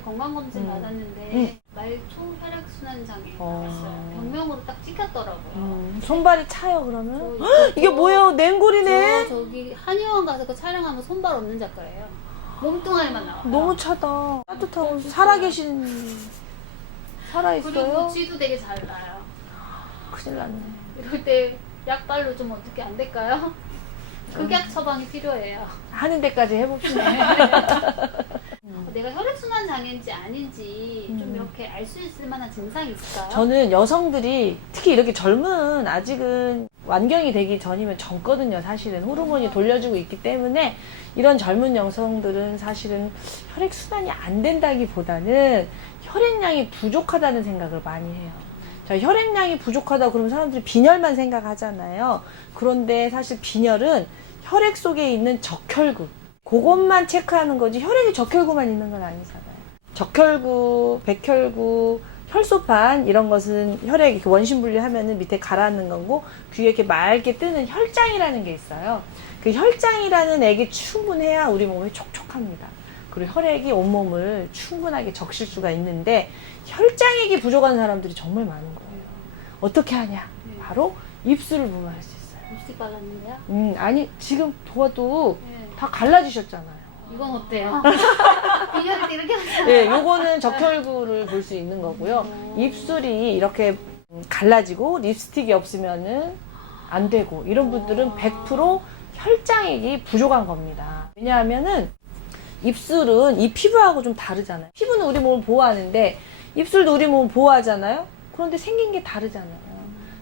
전에 건강검진 받았는데 말초 혈액순환 장애 있어요. 병명으로 딱 찍혔더라고요. 손발이 차요 그러면? 저 이게 뭐예요? 냉골이네? 저기 한의원 가서 그 촬영하면 손발 없는 작가예요. 몸뚱아리만 나와요. 너무 차다. 따뜻하고 살아계신 살아있어요? 그리고 쥐도 되게 잘 나요. 큰일 났네. 이럴 때 약발로 좀 어떻게 안 될까요? 극약 처방이 필요해요. 하는 데까지 해봅시다. 내가 혈액순환 장애인지 아닌지 좀 이렇게 알 수 있을 만한 증상이 있을까요? 저는 여성들이 특히 이렇게 젊은 아직은 완경이 되기 전이면 젊거든요. 사실은 호르몬이 돌려주고 있기 때문에 이런 젊은 여성들은 사실은 혈액순환이 안 된다기보다는 혈액량이 부족하다는 생각을 많이 해요. 자, 혈액량이 부족하다 그러면 사람들이 빈혈만 생각하잖아요. 그런데 사실 빈혈은 혈액 속에 있는 적혈구, 그것만 체크하는 거지 혈액에 적혈구만 있는 건 아니잖아요. 적혈구, 백혈구, 혈소판 이런 것은 혈액 이렇게 원심 분리하면은 밑에 가라앉는 거고 귀에 이렇게 맑게 뜨는 혈장이라는 게 있어요. 그 혈장이라는 액이 충분해야 우리 몸이 촉촉합니다. 그리고 혈액이 온몸을 충분하게 적실 수가 있는데 혈장액이 부족한 사람들이 정말 많은 거예요. 어떻게 하냐? 바로 입술을 보면 알 수 있어요. 립스틱 발랐는데요? 아니 지금 도와도 네. 다 갈라지셨잖아요. 이건 어때요? 빈혈일 때 이렇게 하잖아요. 네, 요거는 적혈구를 볼 수 있는 거고요. 입술이 이렇게 갈라지고 립스틱이 없으면은 안 되고 이런 분들은 100% 혈장액이 부족한 겁니다. 왜냐하면은 입술은 이 피부하고 좀 다르잖아요. 피부는 우리 몸을 보호하는데 입술도 우리 몸을 보호하잖아요. 그런데 생긴 게 다르잖아요.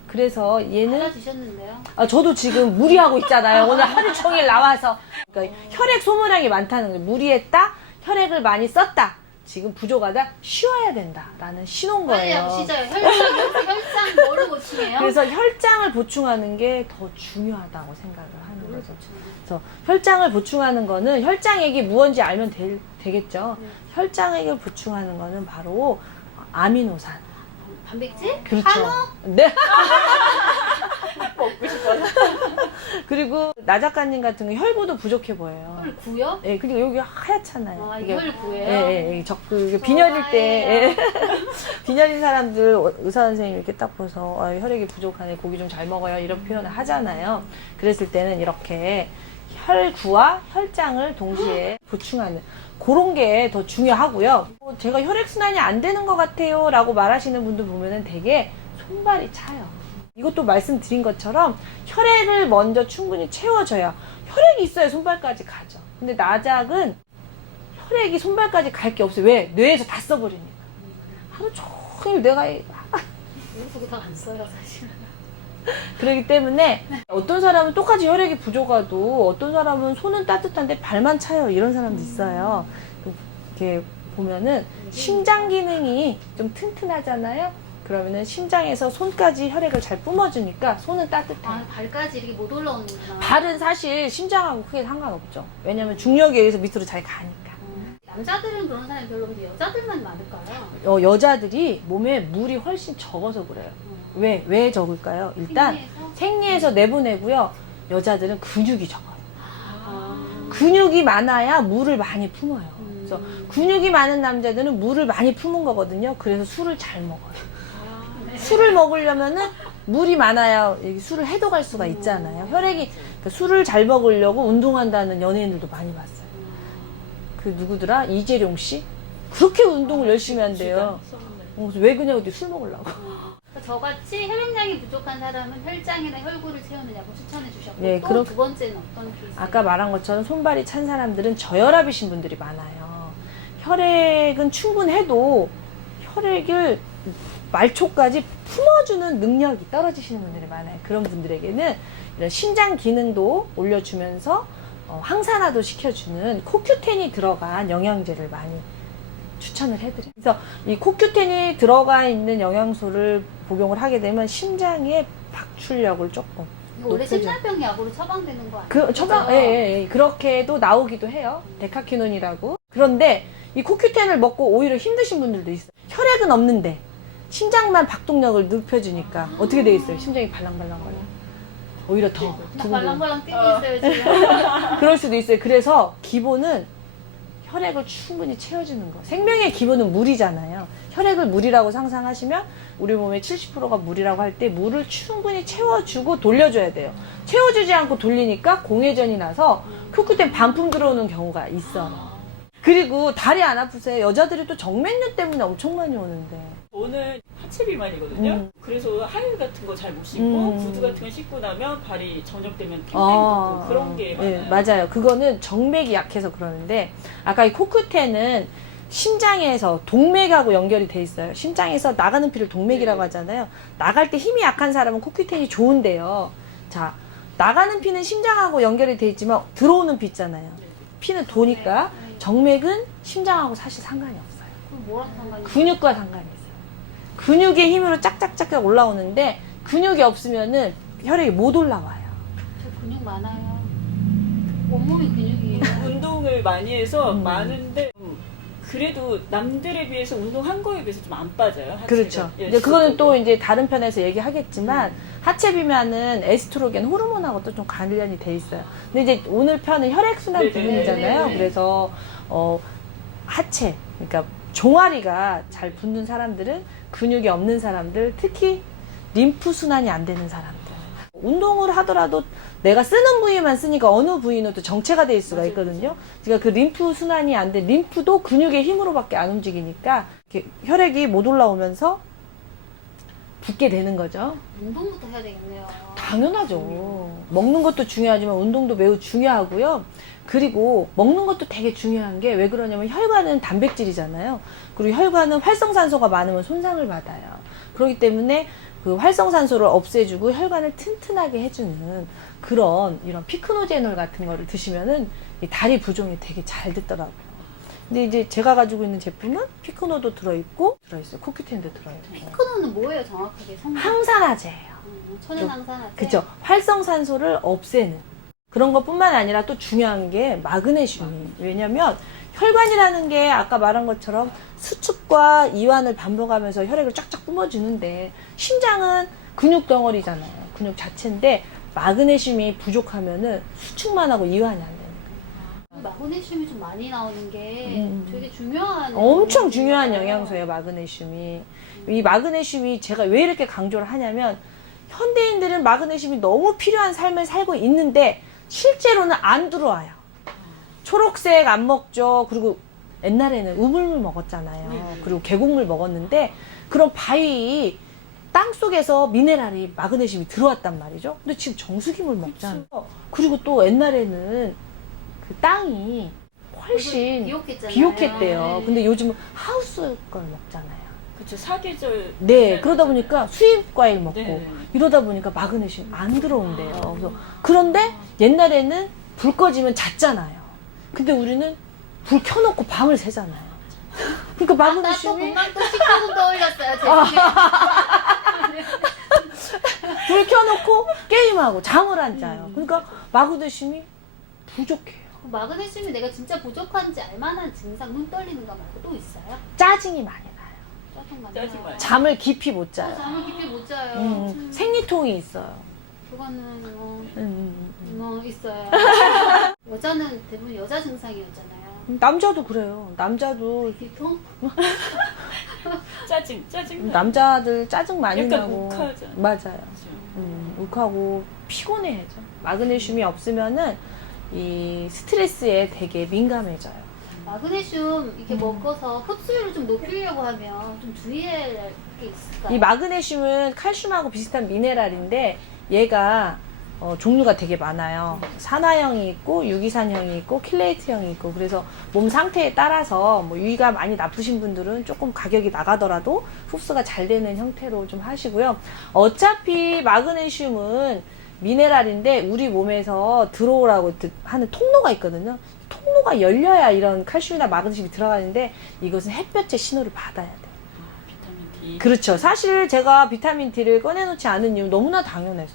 그래서 얘는 달라지셨는데요? 저도 지금 무리하고 있잖아요. 오늘 하루 종일 나와서 그러니까 혈액 소모량이 많다는 거예요. 무리했다, 혈액을 많이 썼다, 지금 부족하다, 쉬어야 된다라는 신호인 빨리 거예요. 하고 쉬자요. 혈장 뭐를 보충해요? 그래서 혈장을 보충하는 게 더 중요하다고 생각을 하는 거죠. 그래서 혈장을 보충하는 거는 혈장액이 무언지 알면 되겠죠. 혈장액을 보충하는 거는 바로 아미노산. 단백질? 그렇죠. 한우? 네. 먹고 싶어요. 그리고 나 작가님 같은 경우 혈구도 부족해 보여요. 혈구요? 예, 그리고 여기 하얗잖아요. 아, 이게 혈구예요? 예, 빈혈일 때, 예. 빈혈인 사람들 의사 선생님 이렇게 딱 보서 혈액이 부족하네, 고기 좀 잘 먹어요, 이런 표현을 하잖아요. 그랬을 때는 이렇게 혈구와 혈장을 동시에 보충하는 그런 게 더 중요하고요. 제가 혈액순환이 안 되는 것 같아요 라고 말하시는 분들 보면은 되게 손발이 차요. 이것도 말씀드린 것처럼 혈액을 먼저 충분히 채워줘야 혈액이 있어야 손발까지 가죠. 근데 나작은 혈액이 손발까지 갈 게 없어요. 왜? 뇌에서 다 써버리니까. 하루 종일 내가 그거 다 안 써요, 사실은. 그렇기 때문에 어떤 사람은 똑같이 혈액이 부족하도 어떤 사람은 손은 따뜻한데 발만 차요. 이런 사람도 있어요. 이렇게 보면은 심장 기능이 좀 튼튼하잖아요. 그러면은 심장에서 손까지 혈액을 잘 뿜어주니까 손은 따뜻해요. 아, 발까지 이렇게 못 올라오는구나. 발은 사실 심장하고 크게 상관없죠. 왜냐면 중력에 의해서 밑으로 잘 가니까. 남자들은 그런 사람이 별로 없는데 여자들만 많을까요? 여자들이 몸에 물이 훨씬 적어서 그래요. 왜 적을까요? 일단 생리에서 내보내고요. 여자들은 근육이 적어요. 근육이 많아야 물을 많이 품어요. 그래서 근육이 많은 남자들은 물을 많이 품은 거거든요. 그래서 술을 잘 먹어요. 술을 먹으려면은 물이 많아야 술을 해독할 수가 있잖아요. 혈액이 그러니까 술을 잘 먹으려고 운동한다는 연예인들도 많이 봤어요. 그 누구더라? 이재룡 씨? 그렇게 운동을 열심히 한대요. 그래서 왜 그냥 어디 술 먹으려고? 저같이 혈액량이 부족한 사람은 혈장이나 혈구를 채우는 약을 추천해 주셨고 네, 또 두 번째는 어떤 케이스? 아까 말한 것처럼 손발이 찬 사람들은 저혈압이신 분들이 많아요. 혈액은 충분해도 혈액을 말초까지 품어주는 능력이 떨어지시는 분들이 많아요. 그런 분들에게는 이런 심장 기능도 올려주면서 항산화도 시켜주는 코큐텐이 들어간 영양제를 많이 추천을 해드려요. 그래서 이 코큐텐이 들어가 있는 영양소를 복용을 하게 되면 심장의 박출력을 조금 이거 원래 높여줘요. 심장병 약으로 처방되는 거 아니에요? 예, 그렇게도 나오기도 해요. 데카키논이라고. 그런데 이 코큐텐을 먹고 오히려 힘드신 분들도 있어요. 혈액은 없는데 심장만 박동력을 높여주니까 어떻게 되겠어요? 심장이 발랑발랑거려. 오히려 더 나 발랑발랑 뛰고 있어요 지금. 그럴 수도 있어요. 그래서 기본은 혈액을 충분히 채워주는 거. 생명의 기본은 물이잖아요. 혈액을 물이라고 상상하시면 우리 몸의 70%가 물이라고 할 때 물을 충분히 채워주고 돌려줘야 돼요. 채워주지 않고 돌리니까 공회전이 나서 코큐텐 반품 들어오는 경우가 있어요. 그리고 다리 안 아프세요? 여자들이 또 정맥류 때문에 엄청 많이 오는데. 저는 하체 비만이거든요. 그래서 하일 같은 거 잘 못 신고 구두 같은 거 신고 나면 발이 저녁 되면 탱탱이 고 그런 게 많아요. 네, 맞아요. 그거는 정맥이 약해서 그러는데 아까 이 코큐텐은 심장에서 동맥하고 연결이 돼 있어요. 심장에서 나가는 피를 동맥이라고 하잖아요. 나갈 때 힘이 약한 사람은 코큐텐이 좋은데요. 자, 나가는 피는 심장하고 연결이 돼 있지만 들어오는 피 있잖아요. 피는 도니까 정맥은 심장하고 사실 상관이 없어요. 그럼 뭐랑 상관이 있어요? 근육과 상관이 있어요. 근육의 힘으로 짝짝짝 올라오는데 근육이 없으면은 혈액이 못 올라와요. 저 근육 많아요. 온몸이 근육이에요. 운동을 많이 해서 많은데 그래도 남들에 비해서 운동한 거에 비해서 좀 안 빠져요. 하체가. 그렇죠. 예, 이제 그거는 또 실제로. 이제 다른 편에서 얘기하겠지만 하체 비만은 에스트로겐 호르몬하고 좀 관련이 돼 있어요. 근데 이제 오늘 편은 혈액순환 네네. 부분이잖아요. 네네. 그래서 하체, 그러니까 종아리가 잘 붙는 사람들은 근육이 없는 사람들, 특히 림프 순환이 안 되는 사람들. 운동을 하더라도 내가 쓰는 부위만 쓰니까 어느 부위는 또 정체가 될 수가 있거든요. 그러니까 그 림프 순환이 안 돼, 림프도 근육의 힘으로밖에 안 움직이니까 이렇게 혈액이 못 올라오면서 붓게 되는 거죠. 운동부터 해야 되겠네요. 당연하죠. 먹는 것도 중요하지만 운동도 매우 중요하고요. 그리고 먹는 것도 되게 중요한 게 왜 그러냐면 혈관은 단백질이잖아요. 그리고 혈관은 활성산소가 많으면 손상을 받아요. 그렇기 때문에 그 활성산소를 없애주고 혈관을 튼튼하게 해주는 그런 이런 피크노제놀 같은 거를 드시면은 이 다리 부종이 되게 잘 됐더라고요. 근데 이제 제가 가지고 있는 제품은 피크노도 들어있고 들어있어요. 코큐텐도 들어있고. 피크노는 뭐예요, 정확하게? 성분? 항산화제예요. 천연 항산화제. 그쵸. 활성산소를 없애는 그런 것뿐만 아니라 또 중요한 게 마그네슘이. 왜냐면 혈관이라는 게 아까 말한 것처럼 수축과 이완을 반복하면서 혈액을 쫙쫙 뿜어주는데 심장은 근육 덩어리잖아요. 근육 자체인데 마그네슘이 부족하면은 수축만 하고 이완이 안 돼요. 마그네슘이 좀 많이 나오는 게 되게 중요한 엄청 중요한 영양소예요. 영양소예요, 마그네슘이. 이 마그네슘이 제가 왜 이렇게 강조를 하냐면 현대인들은 마그네슘이 너무 필요한 삶을 살고 있는데 실제로는 안 들어와요. 초록색 안 먹죠. 그리고 옛날에는 우물물 먹었잖아요. 그리고 계곡물 먹었는데 그런 바위 땅 속에서 미네랄이 마그네슘이 들어왔단 말이죠. 근데 지금 정수기물 먹잖아요. 그리고 또 옛날에는 그 땅이 훨씬 비옥했잖아요. 비옥했대요. 네. 근데 요즘은 하우스 걸 먹잖아요. 그쵸, 사계절. 네, 그러다 보니까 수입 과일 먹고 네. 이러다 보니까 마그네슘 안 들어온대요. 그래서 그런데 옛날에는 불 꺼지면 잤잖아요. 근데 우리는 불 켜놓고 밤을 새잖아요. 그러니까 나또 마그네슘이 금방 또 식사도 떠올렸어요. 죄송해요. 불 켜놓고 게임하고 잠을 안 자요. 그러니까 마그네슘이 부족해요. 마그네슘이 내가 진짜 부족한지 알만한 증상, 눈 떨리는 거 말고 또 있어요? 짜증이 많이 나요. 짜증 많이 짜증 나요. 많이 잠을 깊이 못 자요. 잠을 깊이 못 자요. 생리통이 있어요. 그거는 음. 있어요. 여자는 대부분 여자 증상이었잖아요. 남자도 그래요. 남자도 비통? 짜증. 남자들 짜증 많이 약간 나고 욱하잖아요. 맞아요. 욱하고 피곤해져. 마그네슘이 없으면은 이 스트레스에 되게 민감해져요. 마그네슘 이렇게 먹어서 흡수율을 좀 높이려고 하면 좀 주의해야 할 게 있을까요? 이 마그네슘은 칼슘하고 비슷한 미네랄인데 얘가 종류가 되게 많아요. 산화형이 있고 유기산형이 있고 킬레이트형이 있고 그래서 몸 상태에 따라서 뭐 유의가 많이 나쁘신 분들은 조금 가격이 나가더라도 흡수가 잘 되는 형태로 좀 하시고요. 어차피 마그네슘은 미네랄인데 우리 몸에서 들어오라고 하는 통로가 있거든요. 통로가 열려야 이런 칼슘이나 마그네슘이 들어가는데 이것은 햇볕의 신호를 받아야 돼요. 비타민 D. 그렇죠. 사실 제가 비타민 D를 꺼내놓지 않은 이유 너무나 당연해서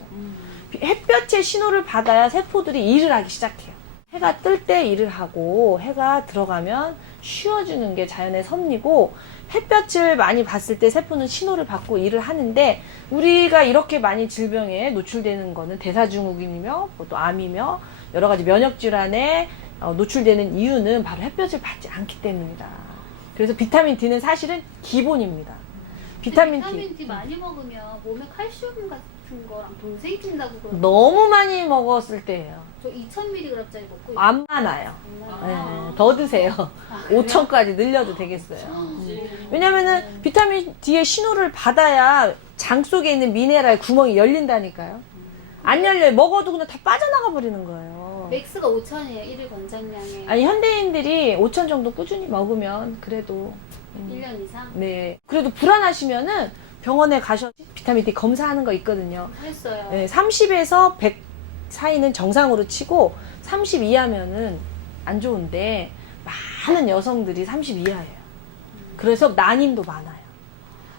햇볕의 신호를 받아야 세포들이 일을 하기 시작해요. 해가 뜰 때 일을 하고 해가 들어가면 쉬어주는 게 자연의 섭리고 햇볕을 많이 봤을 때 세포는 신호를 받고 일을 하는데 우리가 이렇게 많이 질병에 노출되는 거는 대사증후군이며 또 암이며 여러 가지 면역질환에 노출되는 이유는 바로 햇볕을 받지 않기 때문이다. 그래서 비타민 D는 사실은 기본입니다. 비타민 D 많이 먹으면 몸에 칼슘 같은 거랑 동생이 낀다고 그러고 너무 많이 먹었을 때예요. 저 2000mg짜리 먹고 있어요. 안 많아요. 아, 네, 더 드세요. 그래요? 5천까지 늘려도 되겠어요. 왜냐면은 비타민 D의 신호를 받아야 장 속에 있는 미네랄 구멍이 열린다니까요. 안 열려요. 먹어도 그냥 다 빠져나가 버리는 거예요. 맥스가 5천이에요. 1일 권장량에. 아니 현대인들이 5천 정도 꾸준히 먹으면 그래도 1년 이상? 네 그래도 불안하시면은 병원에 가셔서 비타민 D 검사하는 거 있거든요. 했어요. 네, 30에서 100 사이는 정상으로 치고 30 이하면은 안 좋은데 많은 여성들이 30 이하예요. 그래서 난임도 많아요.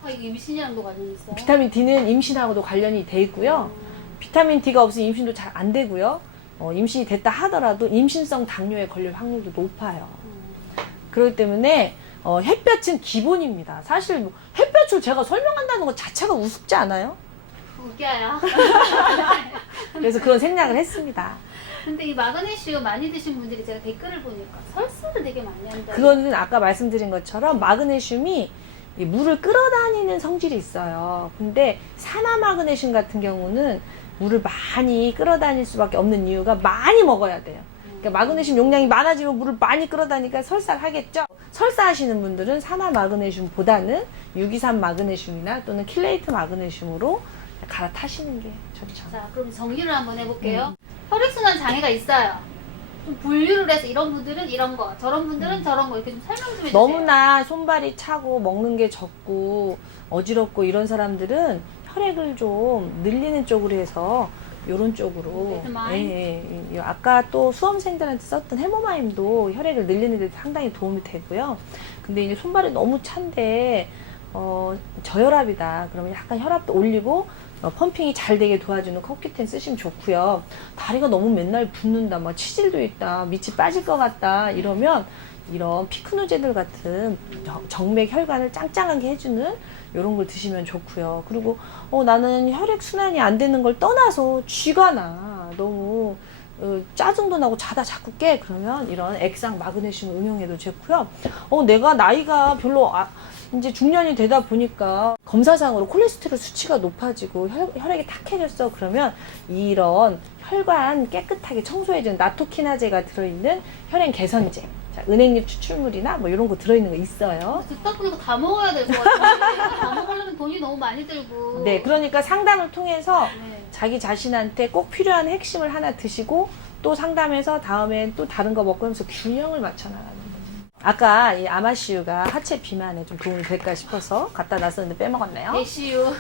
아, 이게 임신이랑도 관련이 있어요? 비타민 D는 임신하고도 관련이 돼 있고요. 비타민 D가 없으면 임신도 잘 안 되고요. 임신이 됐다 하더라도 임신성 당뇨에 걸릴 확률도 높아요. 그렇기 때문에 햇볕은 기본입니다. 사실 뭐 햇볕을 제가 설명한다는 것 자체가 우습지 않아요? 웃겨요. 그래서 그런 생략을 했습니다. 근데 이 마그네슘 많이 드신 분들이 제가 댓글을 보니까 설사를 되게 많이 한다. 그거는 아까 말씀드린 것처럼 마그네슘이 이 물을 끌어다니는 성질이 있어요. 근데 산화 마그네슘 같은 경우는 물을 많이 끌어다닐 수밖에 없는 이유가 많이 먹어야 돼요. 그러니까 마그네슘 용량이 많아지면 물을 많이 끌어다니니까 설사를 하겠죠. 설사하시는 분들은 산화 마그네슘보다는 유기산 마그네슘이나 또는 킬레이트 마그네슘으로 갈아타시는 게 좋죠. 자, 그럼 정리를 한번 해볼게요. 혈액순환 장애가 있어요. 좀 분류를 해서 이런 분들은 이런 거, 저런 분들은 저런 거 이렇게 좀 설명 좀 해주세요. 너무나 손발이 차고 먹는 게 적고 어지럽고 이런 사람들은 혈액을 좀 늘리는 쪽으로 해서 요런 쪽으로 아까 또 수험생들한테 썼던 해모마임도 혈액을 늘리는 데 상당히 도움이 되고요. 근데 이제 손발이 너무 찬데 저혈압이다 그러면 약간 혈압도 올리고 펌핑이 잘 되게 도와주는 커큐텐 쓰시면 좋고요. 다리가 너무 맨날 붓는다, 막 치질도 있다, 밑이 빠질 것 같다 이러면 이런 피크누제들 같은 정맥 혈관을 짱짱하게 해주는 이런 걸 드시면 좋고요. 그리고 나는 혈액 순환이 안 되는 걸 떠나서 쥐가 나 너무 짜증도 나고 자다 자꾸 깨 그러면 이런 액상 마그네슘 응용해도 좋고요. 내가 나이가 별로 이제 중년이 되다 보니까 검사상으로 콜레스테롤 수치가 높아지고 혈액이 탁해졌어 그러면 이런 혈관 깨끗하게 청소해주는 나토키나제가 들어있는 혈액 개선제, 은행잎 추출물이나 뭐 이런 거 들어있는 거 있어요. 듣다 보니까 다 먹어야 될 것 같은데 다 먹으려면 돈이 너무 많이 들고. 네, 그러니까 상담을 통해서 네. 자기 자신한테 꼭 필요한 핵심을 하나 드시고 또 상담해서 다음엔 또 다른 거 먹고 하면서 균형을 맞춰 나가는 거죠. 아까 이 아마시유가 하체 비만에 좀 도움이 될까 싶어서 갖다 놨었는데 빼먹었네요. 대시유.